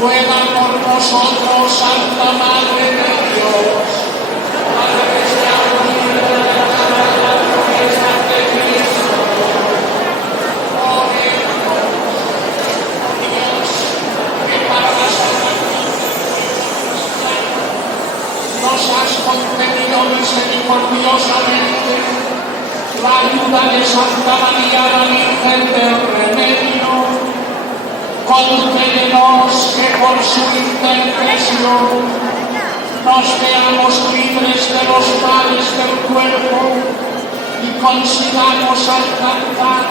ruega por nosotros, Santa Madre de Dios, para que seamos libres de la promesa de Cristo. Oremos, Dios, que para la salvación nos has concedido misericordiosamente la ayuda de Santa María, la Virgen del Remedio. Concédenos que por su intercesión nos veamos libres de los males del cuerpo y consigamos alcanzar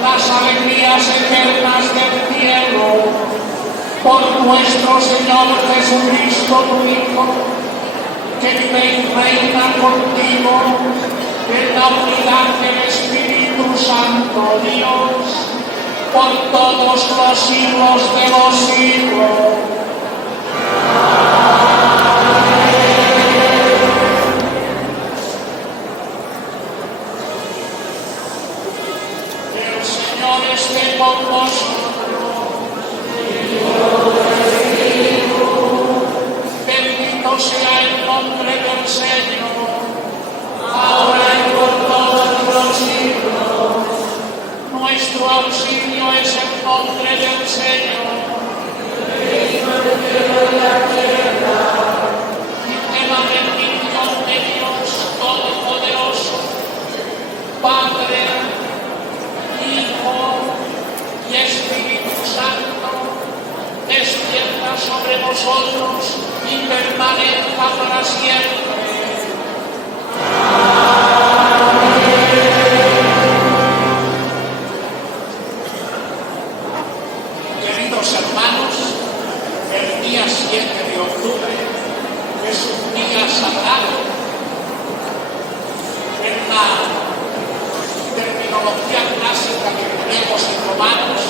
las alegrías eternas del cielo. Por nuestro Señor Jesucristo, tu Hijo, que vive y reina contigo en la unidad del Espíritu Santo, Dios, por todos los siglos de los siglos. El Señor esté con vosotros. Bendito sea el nombre del Señor, ahora y por todos los siglos. Nuestro auxilio es el nombre del Señor. Y que la bendición de Dios Todopoderoso, Padre, Hijo y Espíritu Santo, descienda sobre vosotros y permanezca para siempre. Hermanos, el día 7 de octubre es un día sagrado. En la terminología clásica que tenemos en Romanos,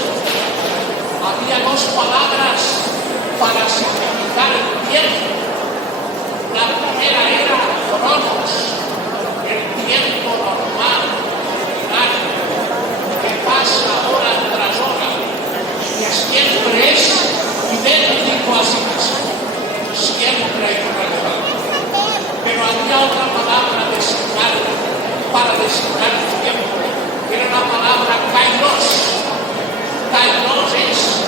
había dos palabras para significar el tiempo. La primera era cronos, el tiempo normal, ordinario, que pasa hora tras hora. Y siempre es idéntico a sí mismo, siempre irrelevante. Pero había otra palabra para designar el tiempo, que era la palabra kairos. Kairos es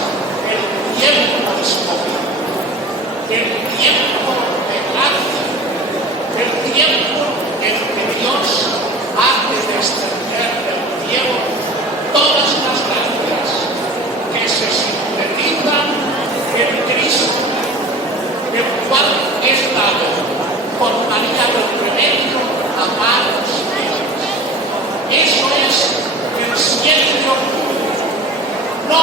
el tiempo escogido, el tiempo de gracia, el tiempo en que Dios hace descender del cielo todas las gracias que se sintetizan en Cristo, el cual es dado por María del Remedio a manos mías. Eso es el 7 de octubre. No